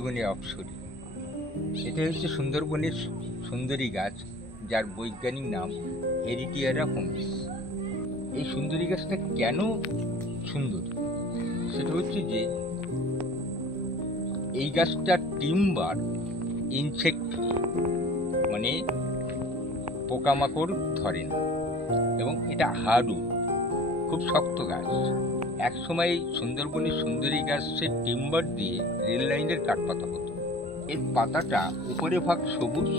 বেগুনি অপসরি। এটা হচ্ছে সুন্দরবনের সুন্দরী গাছ, যার বৈজ্ঞানিক নাম হেরিটিয়ারা ফোমিস। এই সুন্দরী গাছটা কেন সুন্দর, সেটা হচ্ছে যে এই গাছটা টিম্বার ইনসেক্ট, মানে পোকামাকড় ধরে না, এবং এটা হার্ডউড, খুব শক্ত গাছ। এক সময় সুন্দরবনের সুন্দরী গাছের টিম্বার দিয়ে রেল লাইনের কাঠ পাতা হতো। এর পাতাটা উপরের ভাগ সবুজ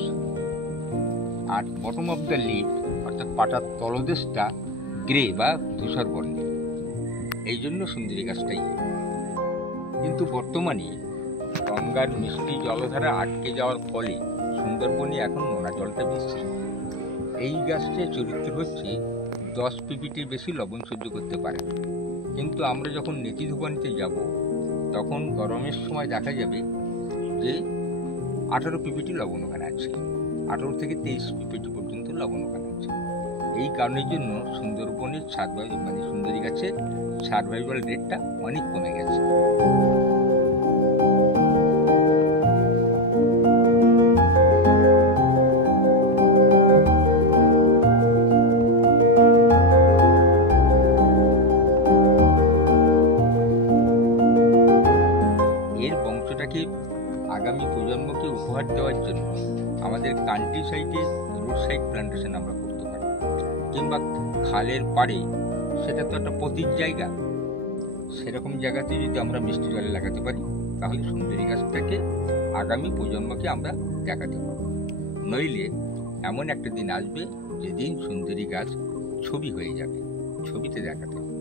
আর বটম অফ দ্য লিফ অর্থাৎ পাতার তলদেশটা গ্রে বা ধূসর বর্ণের। এই জন্য সুন্দরী গাছটাই। কিন্তু বর্তমানে গঙ্গার মিষ্টি জলধারা আটকে যাওয়ার ফলে সুন্দরবনে এখন নোনা জলটা বেশি। এই গাছটির চরিত্র হচ্ছে 10 পিপিটির বেশি লবণ সহ্য করতে পারে না। কিন্তু আমরা যখন নেতিধুপানিতে যাব, তখন গরমের সময় দেখা যাবে যে 18 পিপিটি লবণ ওখানে আছে, 18 থেকে 23 পিপিটি পর্যন্ত লবণ ওখানে আছে। এই কারণের জন্য সুন্দরবনের সুন্দরী গাছের সার্ভাইভাল রেটটা অনেক কমে গেছে। এর বংশটাকে আগামী প্রজন্মকে উপহার দেওয়ার জন্য আমাদের কান্ট্রি সাইডে রোড সাইড প্ল্যান্টেশন আমরা করতে পারি, কিংবা খালের পাড়ে, সেটা তো একটা পতির জায়গা, সেরকম জায়গাতে যদি আমরা মিষ্টি জলে লাগাতে পারি, তাহলে সুন্দরী গাছটাকে আগামী প্রজন্মকে আমরা দেখাতে পারব। নইলে এমন একটা দিন আসবে যেদিন সুন্দরী গাছ ছবি হয়ে যাবে, ছবিতে দেখাতে হবে।